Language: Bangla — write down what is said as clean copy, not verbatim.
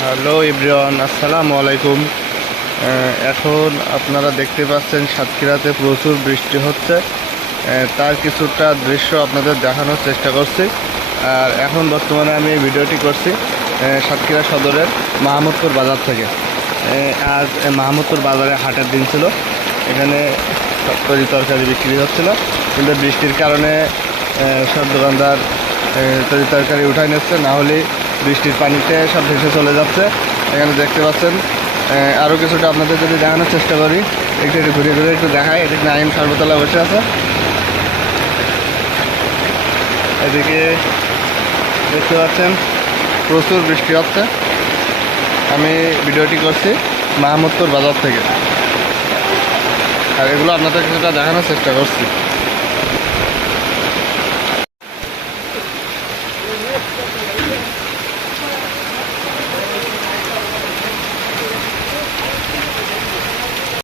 হ্যালো এভরিওয়ান, আসসালামু আলাইকুম। এখন আপনারা দেখতে পাচ্ছেন সাতক্ষীরাতে প্রচুর বৃষ্টি হচ্ছে। তার কিছুটা দৃশ্য আপনাদের দেখানোর চেষ্টা করছি। আর এখন বর্তমানে আমি এই ভিডিওটি করছি সাতক্ষীরা সদরের মাহমুদপুর বাজার থেকে। আজ মাহমুদপুর বাজারে হাটের দিন ছিল। এখানে তরি তরকারি বিক্রি হচ্ছিল, কিন্তু বৃষ্টির কারণে সব দোকানদার তরি তরকারি উঠাই নিচ্ছে, না হলে বৃষ্টির পানিতে সব ভেসে চলে যাচ্ছে। এখানে দেখতে পাচ্ছেন। আরও কিছুটা আপনাদের যদি দেখানোর চেষ্টা করি, একটু ঘুরে ঘুরে একটু দেখাই। এদিকে নাইম সর্বতলা বসে আছে, এদিকে দেখতে পাচ্ছেন প্রচুর বৃষ্টি হচ্ছে। আমি ভিডিওটি করছি মাহমুদপুর বাজার থেকে, আর এগুলো আপনাদের কিছুটা দেখানোর চেষ্টা করছি।